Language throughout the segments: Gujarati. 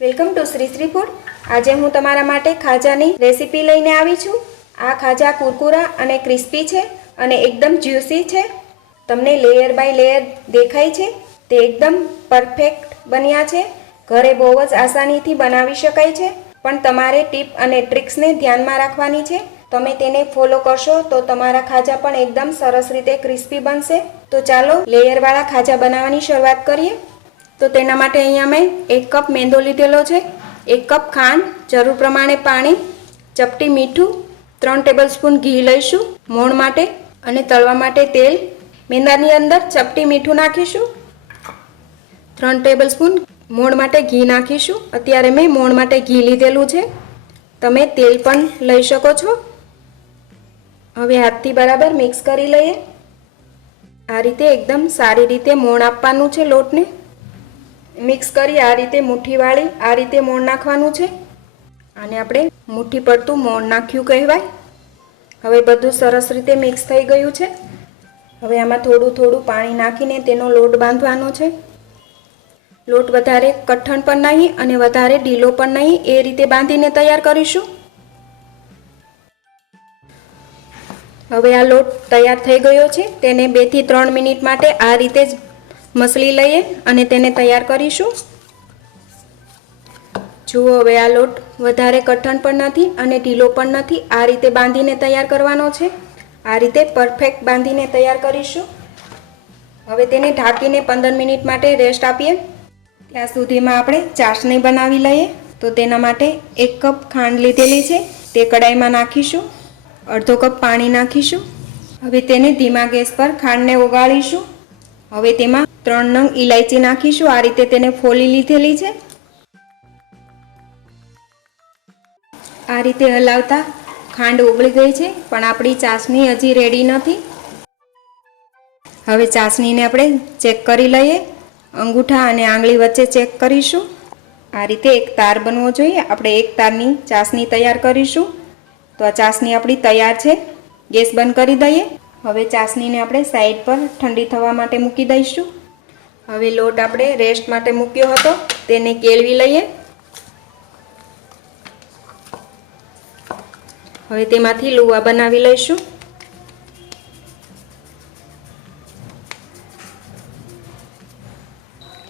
Welcome to Shri Shri food. આજે હું તમારા માટે ખાજાની રેસીપી લઈને આવી છું। આ ખાજા કુરકુરા અને ક્રિસ્પી છે અને એકદમ જ્યુસી છે। તમને લેયર બાય લેયર દેખાય છે તે એકદમ પરફેક્ટ બન્યા છે। ઘરે બહુ જ આસાનીથી બનાવી શકાય છે, પણ તમારે ટીપ અને ટ્રિક્સને ધ્યાનમાં રાખવાની છે। તમે તેને ફોલો કરશો તો તમારા ખાજા પણ એકદમ સરસ રીતે ક્રિસ્પી બનશે। તો ચાલો લેયરવાળા ખાજા બનાવવાની શરૂઆત કરીએ। તો તેના માટે અહીંયા મેં 1 કપ મેંદો લીધેલો છે, 1 કપ ખાંડ, જરૂર પ્રમાણે પાણી, ચપટી મીઠું, 3 ટેબલસ્પૂન ઘી લઈશું મોણ માટે અને તળવા માટે તેલ। મેંદાની અંદર ચપટી મીઠું નાખીશું, 3 ટેબલસ્પૂન મોણ માટે ઘી નાખીશું। અત્યારે મેં મોણ માટે ઘી લીધેલું છે, તમે તેલ પણ લઈ શકો છો। હવે હાથથી બરાબર મિક્સ કરી લઈએ। આ રીતે એકદમ સારી રીતે મોણ આપવાનું છે લોટને। મિક્સ કરી આ રીતે મુઠ્ઠી વાળી આ રીતે મોણ નાખવાનું છે। આને આપણે મુઠ્ઠી પડતું મોણ નાખ્યું કહેવાય। હવે બધું સરસ રીતે મિક્સ થઈ ગયું છે। હવે આમાં થોડું થોડું પાણી નાખીને તેનો લોટ બાંધવાનો છે। લોટ વધારે કઠણ પણ નહીં અને વધારે ઢીલો પણ નહીં, એ રીતે બાંધીને તૈયાર કરીશું। હવે આ લોટ તૈયાર થઈ ગયો છે, તેને 2 થી 3 મિનિટ માટે આ રીતે જ મસળી લઈએ અને તેને તૈયાર કરીશું। જુઓ, હવે આ લોટ વધારે કઠણ પણ નથી અને ઢીલો પણ નથી, આ રીતે બાંધીને તૈયાર કરવાનો છે। આ રીતે પરફેક્ટ બાંધીને તૈયાર કરીશું। હવે તેને ઢાંકીને 15 મિનિટ માટે રેસ્ટ આપીએ। ત્યાં સુધીમાં આપણે ચાસણી બનાવી લઈએ। તો તેના માટે 1 કપ ખાંડ લીધેલી છે, તે કડાઈમાં નાખીશું, અડધો કપ પાણી નાખીશું। હવે તેને ધીમા ગેસ પર ખાંડને ઓગાળીશું। હવે તેમાં 3 નંગ ઇલાયચી નાખીશું, આ રીતે તેને ફોલી લીધેલી છે। આ રીતે હલાવતા ખાંડ ઓગળી ગઈ છે, પણ આપણી ચાસણી હજી રેડી નથી। હવે ચાસણીને આપણે ચેક કરી લઈએ, અંગૂઠા અને આંગળી વચ્ચે ચેક કરીશું। આ રીતે એક તાર બનવો જોઈએ, આપણે એક તારની ચાસણી તૈયાર કરીશું। તો આ ચાસણી આપણી તૈયાર છે, ગેસ બંધ કરી દઈએ। હવે ચાસણીને આપણે સાઈડ પર ઠંડી થવા માટે મૂકી દઈશું। હવે લોટ આપણે રેસ્ટ માટે મૂક્યો હતો, તેને કેળવી લઈએ। હવે તેમાંથી લુવા બનાવી લઈશું।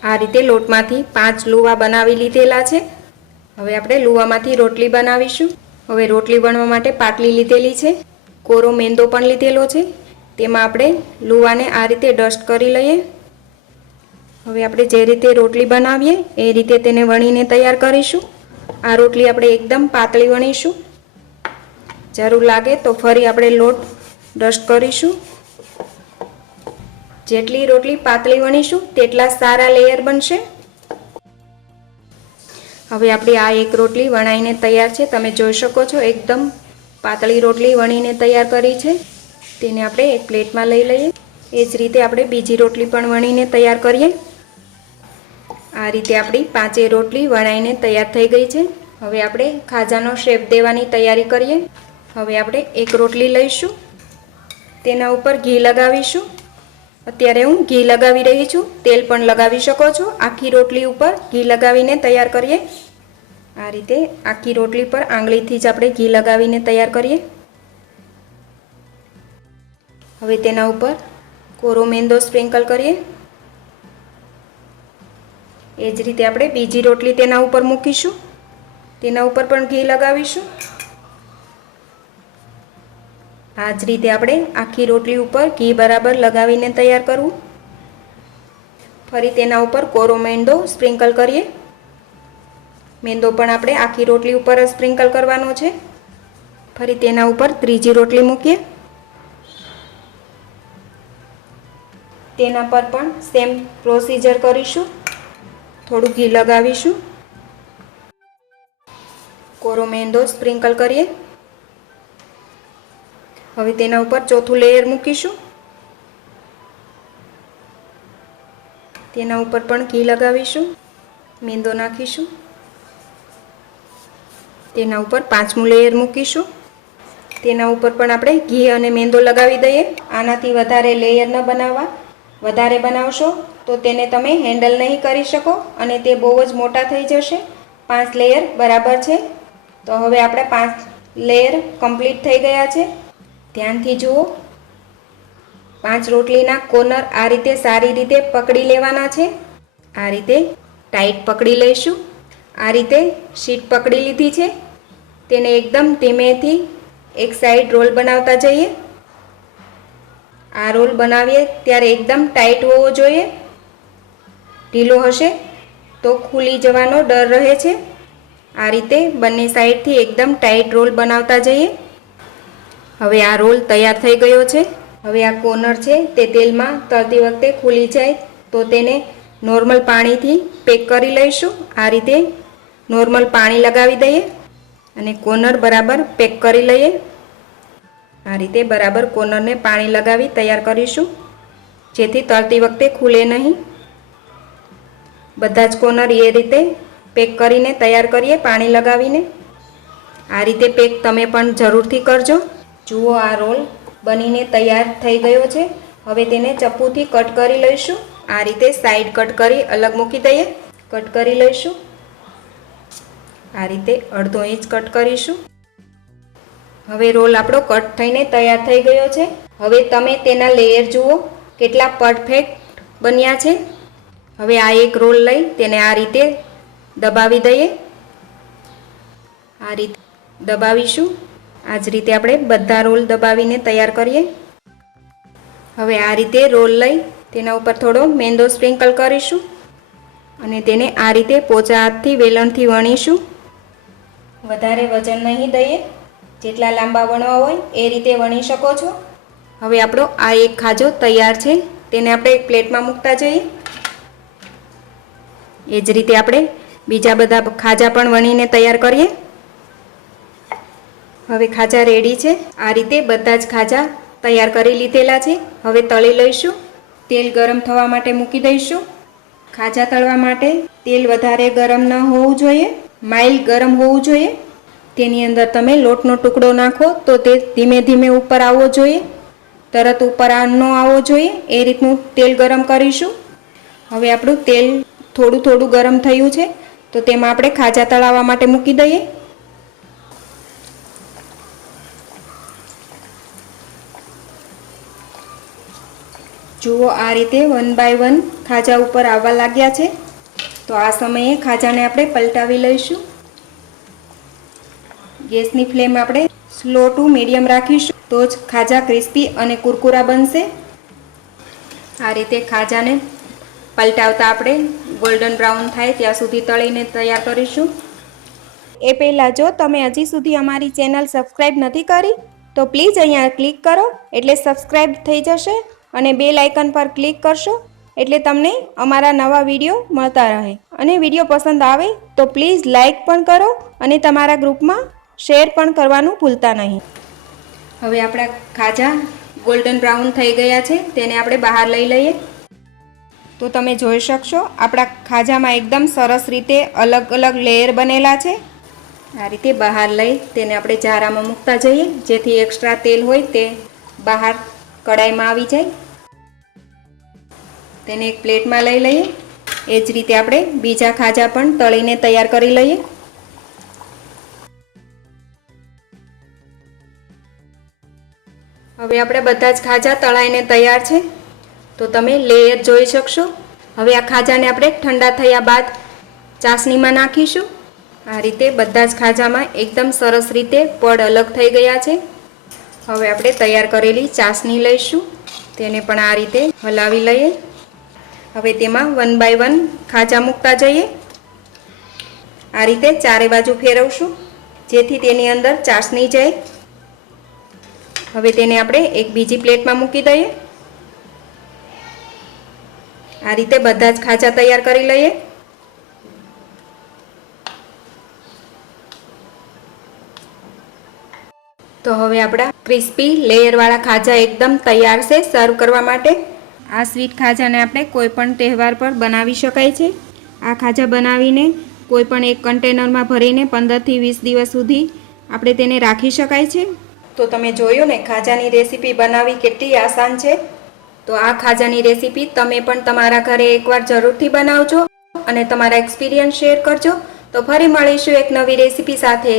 આ રીતે લોટમાંથી 5 લુવા બનાવી લીધેલા છે। હવે આપણે લુવામાંથી રોટલી બનાવીશું। હવે રોટલી વણવા માટે પાટલી લીધેલી છે, કોરો મેંદો પણ લીધેલો છે, તેમાં આપણે લુવાને આ રીતે ડસ્ટ કરી લઈએ। હવે આપણે જે રીતે રોટલી બનાવીએ એ રીતે તેને વણીને તૈયાર કરીશું। આ રોટલી આપણે એકદમ પાતળી વણીશું, જરૂર લાગે તો ફરી આપણે લોટ ડસ્ટ કરીશું। જેટલી રોટલી પાતળી વણીશું તેટલા સારા લેયર બનશે। હવે આપણી આ એક રોટલી વણાઈને તૈયાર છે, તમે જોઈ શકો છો એકદમ પાતળી રોટલી વણીને તૈયાર કરી છે। તેને આપણે એક પ્લેટમાં લઈ લઈએ। એ જ રીતે આપણે બીજી રોટલી પણ વણીને તૈયાર કરીએ। આ રીતે આપણી 5 રોટલી વણાઈને તૈયાર થઈ ગઈ છે। હવે આપણે ખાજાનો શેપ દેવાની તૈયારી કરીએ। હવે આપણે એક રોટલી લઈશું, તેના ઉપર ઘી લગાવીશું। અત્યારે હું ઘી લગાવી રહી છું, તેલ પણ લગાવી શકો છો। આખી રોટલી ઉપર ઘી લગાવીને તૈયાર કરીએ। આ રીતે આખી રોટલી પર આંગળીથી જ આપણે ઘી લગાવીને તૈયાર કરીએ। હવે તેના ઉપર કોરો મેંદો સ્પ્રિંકલ કરીએ। એ જ રીતે આપણે બીજી રોટલી તેના ઉપર મૂકીશું, તેના ઉપર પણ ઘી લગાવીશું। આ જ રીતે આપણે આખી રોટલી ઉપર ઘી બરાબર લગાવીને તૈયાર કરવું। ફરી તેના ઉપર કોરો મેંદો સ્પ્રિંકલ કરીએ। મેંદો પણ આપણે આખી રોટલી ઉપર જ સ્પ્રિંકલ કરવાનો છે। ફરી તેના ઉપર ત્રીજી રોટલી મૂકીએ, તેના પર પણ સેમ પ્રોસીજર કરીશું। થોડું ઘી લગાવીશું, કોરો મેંદો સ્પ્રિંકલ કરીએ। હવે તેના ઉપર ચોથું લેયર મૂકીશું, તેના ઉપર પણ ઘી લગાવીશું, મેંદો નાખીશું। તેના ઉપર 5મું લેયર મૂકીશું, તેના ઉપર પણ આપણે ઘી અને મેંદો લગાવી દઈએ। આનાથી વધારે લેયર ન બનાવવા, વધારે બનાવશો તો તેને તમે હેન્ડલ નહીં કરી શકો અને તે બહુ જ મોટા થઈ જશે। 5 લેયર બરાબર છે. તો હવે આપણે 5 લેયર કમ્પ્લીટ થઈ ગયા છે. ધ્યાનથી જુઓ. 5 રોટલીના કોર્નર આ રીતે સારી રીતે પકડી લેવાના છે. આ રીતે ટાઈટ પકડી લઈશું. આ રીતે શીટ પકડી લીધી છે. તેને એકદમ ધીમેથી એક સાઈડ રોલ બનાવતા જઈએ. આ રોલ બનાવીએ ત્યારે એકદમ ટાઈટ હોવો જોઈએ. ઢીલો હશે તો ખુલી જવાનો ડર રહે છે. આ રીતે બંને સાઈડથી એકદમ ટાઈટ રોલ બનાવતા જઈએ. હવે આ રોલ તૈયાર થઈ ગયો છે. હવે આ કોર્નર છે તે તેલમાં તળતી વખતે ખુલી જાય તો તેને નોર્મલ પાણીથી પેક કરી લઈશું. આ રીતે નોર્મલ પાણી લગાવી દઈએ અને કોર્નર બરાબર પેક કરી લઈએ. આ રીતે બરાબર કોર્નરને પાણી લગાવી તૈયાર કરીશું, જેથી તળતી વખતે ખુલે નહીં. બધા જ કોર્નર એ રીતે પેક કરીને તૈયાર કરીએ પાણી લગાવીને. આ રીતે પેક તમે પણ જરૂરથી કરજો. જુઓ, આ રોલ બનીને તૈયાર થઈ ગયો છે. હવે તેને ચપ્પુથી કટ કરી લઈશું. આ રીતે સાઈડ કટ કરી અલગ મૂકી દઈએ. કટ કરી લઈશું. આ રીતે અડધો ઇંચ કટ કરીશું. હવે રોલ આપણો કટ થઈને તૈયાર થઈ ગયો છે. હવે તમે તેના લેયર જુઓ કેટલા પરફેક્ટ બન્યા છે. હવે આ એક રોલ લઈ તેને આ રીતે દબાવી દઈએ. આ રીતે દબાવીશું. આ જ રીતે આપણે બધા રોલ દબાવીને તૈયાર કરીએ. હવે આ રીતે રોલ લઈ તેના ઉપર થોડો મેંદો સ્પ્રિંકલ કરીશું અને તેને આ રીતે પોચા હાથથી વેલણથી વણીશું. વધારે વજન નહીં દઈએ, જેટલા લાંબા વણવા હોય એ રીતે વણી શકો છો. હવે આપણો આ એક ખાજો તૈયાર છે. તેને આપણે એક પ્લેટમાં મૂકતા જઈએ. એ જ રીતે આપણે બીજા બધા ખાજા પણ વણીને તૈયાર કરીએ. હવે ખાજા રેડી છે. આ રીતે બધા જ ખાજા તૈયાર કરી લીધેલા છે. હવે તળી લઈશું. તેલ ગરમ થવા માટે મૂકી દઈશું. ખાજા તળવા માટે તેલ વધારે ગરમ ન હોવું જોઈએ, માઇલ્ડ ગરમ હોવું જોઈએ. તેની અંદર તમે લોટનો ટુકડો નાખો તો તે ધીમે ધીમે ઉપર આવવો જોઈએ, તરત ઉપર ન આવવો જોઈએ. એ રીતનું તેલ ગરમ કરીશું. હવે આપણું તેલ થોડું થોડું ગરમ થયું છે તો તેમાં આપણે ખાજા તળાવવા માટે મૂકી દઈએ. જુઓ, આ રીતે 1 બાય 1 ખાજા ઉપર આવવા લાગ્યા છે. તો આ સમયે ખાજાને આપણે પલટાવી લઈશું. ગેસની ફ્લેમ આપણે સ્લો ટુ મીડિયમ રાખીશું, તો જ ખાજા ક્રિસ્પી અને કુરકુરા બનશે. આ રીતે ખાજાને પલટાવતા આપણે ગોલ્ડન બ્રાઉન થાય ત્યાં સુધી તળીને તૈયાર કરીશું. એ પહેલાં જો તમે હજી સુધી અમારી ચેનલ સબસ્ક્રાઈબ નથી કરી તો પ્લીઝ અહીંયા ક્લિક કરો એટલે સબસ્ક્રાઈબ થઈ જશે અને બેલ આઇકન પર ક્લિક કરશો એટલે તમને અમારા નવા વિડીયો મળતા રહે. અને વિડીયો પસંદ આવે તો પ્લીઝ લાઈક પણ કરો અને તમારા ગ્રુપમાં શેર પણ કરવાનું ભૂલતા નહીં. હવે આપણા ખાજા ગોલ્ડન બ્રાઉન થઈ ગયા છે. તેને આપણે બહાર લઈ લઈએ. તો તમે જોઈ શકશો આપણા ખાજામાં એકદમ સરસ રીતે અલગ અલગ લેયર બનેલા છે. આ રીતે બહાર લઈ તેને આપણે જારામાં મૂકતા જઈએ, જેથી એક્સ્ટ્રા તેલ હોય તે બહાર કડાઈમાં આવી જાય. તેને એક પ્લેટમાં લઈ લઈએ. એ જ રીતે આપણે બીજા ખાજા પણ તળીને તૈયાર કરી લઈએ. હવે આપણે બધા જ ખાજા તળાઈને તૈયાર છે. તો તમે લેયર જોઈ શકશો. હવે આ ખાજાને આપણે ઠંડા થયા બાદ ચાસણીમાં નાખીશું. આ રીતે બધા જ ખાજામાં એકદમ સરસ રીતે પડ અલગ થઈ ગયા છે. હવે આપણે તૈયાર કરેલી ચાસણી લઈશું. તેને પણ આ રીતે હલાવી લઈએ. હવે તેમાં 1 બાય 1 ખાજા મૂકતા જઈએ. આ રીતે ચારે બાજુ ફેરવશું જેથી તેની અંદર ચાસણી જાય. હવે તેને આપણે એક બીજી પ્લેટમાં મૂકી દઈએ. આ રીતે બધા જ ખાજા તૈયાર કરી લઈએ. તો હવે આપણા ક્રિસ્પી લેયરવાળા ખાજા એકદમ તૈયાર છે સર્વ કરવા માટે. આ સ્વીટ ખાજાને આપણે કોઈ પણ તહેવાર પર બનાવી શકાય છે. આ ખાજા બનાવીને કોઈ પણ એક કન્ટેનરમાં ભરીને 15થી 20 દિવસ સુધી આપણે તેને રાખી શકાય છે. તો તમે જોયું ને ખાજાની રેસીપી બનાવવી કેટલી આસાન છે. તો આ ખાજાની રેસીપી તમે પણ તમારા ઘરે એકવાર જરૂરથી બનાવજો અને તમારા એક્સપિરિયન્સ શેર કરજો. તો ફરી મળીશું એક નવી રેસીપી સાથે.